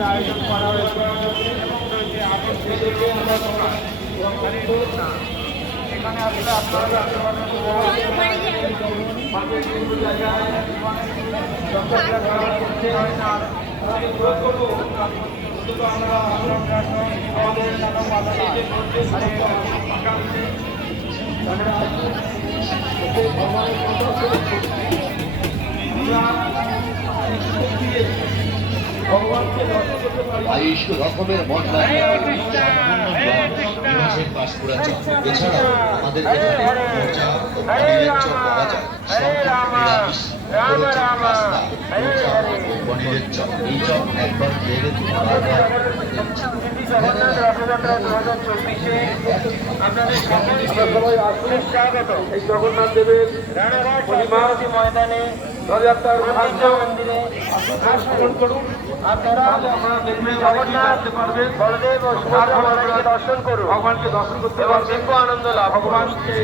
গানের আয়োজন করা হয়েছে এবং রয়েছে আগের থেকে দোকান এখানে আসলে আপনারা জানতে বাইশ রকমের মশলা এছাড়াও আমাদের এখানে মোচা পনিরের চপ পাওয়া যায় নিরামিষ করে চপ পাস্তা মোচা পনিরের চপ এই চপ একবার খেলে বারবার। জগন্নাথ রথযাত্রা দু হাজার চব্বিশে আপনাদের সকলকে স্বাগত। এই জগন্নাথ দেবের রানাঘাট ময়দানে রথযাত্রার মন্দিরে আসন করুন আপনারা বলদেব ও সুভদ্রা মহারাজকে দর্শন করুন। ভগবানকে দর্শন করতে এবং দিব্য আনন্দ লাভ ভগবানকে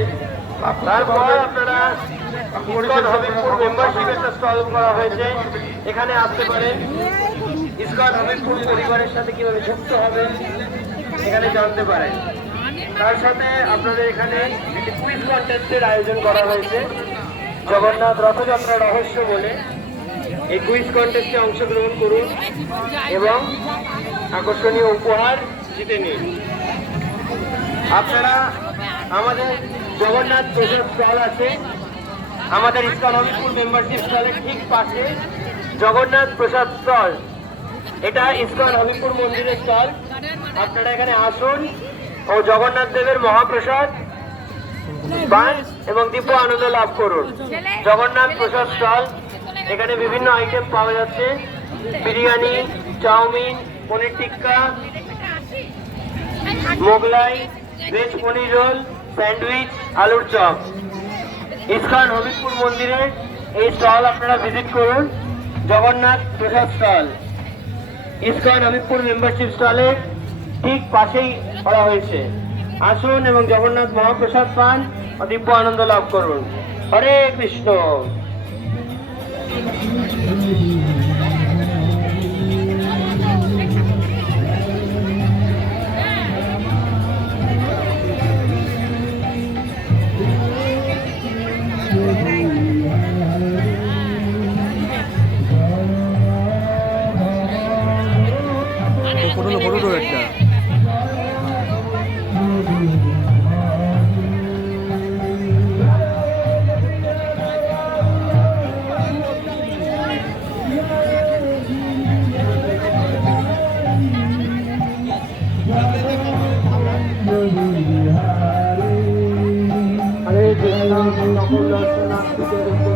তারপর আপনারা মেম্বারশিপ একটা স্টল করা হয়েছে। এখানে আসতে পারেন। ইস্কন হবিবপুর পরিবারের সাথে কীভাবে যুক্ত হবেন এখানে জানতে পারেন। তার সাথে আপনাদের এখানে কুইজ কন্টেস্টের আয়োজন করা হয়েছে। জগন্নাথ রথযাত্রা রহস্য বলে এই কুইজ কন্টেস্টে অংশগ্রহণ করুন এবং আকর্ষণীয় উপহার জিতে নিন। আপনারা আমাদের জগন্নাথ প্রসাদ স্টল আছে। আমাদের হবিবপুর মেম্বারশিপ স্টলের ঠিক পাশে জগন্নাথ প্রসাদ স্টল। এটা ইস্কন হবিবপুর মন্দিরের স্টল। আপনারা এখানে আসুন ও জগন্নাথ দেবের মহাপ্রসাদ পান এবং দিব্য আনন্দ লাভ করুন। জগন্নাথ প্রসাদ স্টল, এখানে বিভিন্ন আইটেম পাওয়া যাচ্ছে। Biryani, chowmein, paneer tikka, Mughlai veg paneer roll sandwich আলুর চপ। ইস্কন হবিবপুর মন্দিরে এই স্টল আপনারা ভিজিট করুন। জগন্নাথ প্রসাদ স্টল। ইস্কন হবিবপুর মেম্বারশিপ স্টলে ঠিক পাশেই করা হয়েছে। আসুন এবং জগন্নাথ মহাপ্রসাদ পান ও দিব্য আনন্দ লাভ করুন। হরে কৃষ্ণ। একটা। নকুল দর্শনাথ আপনারা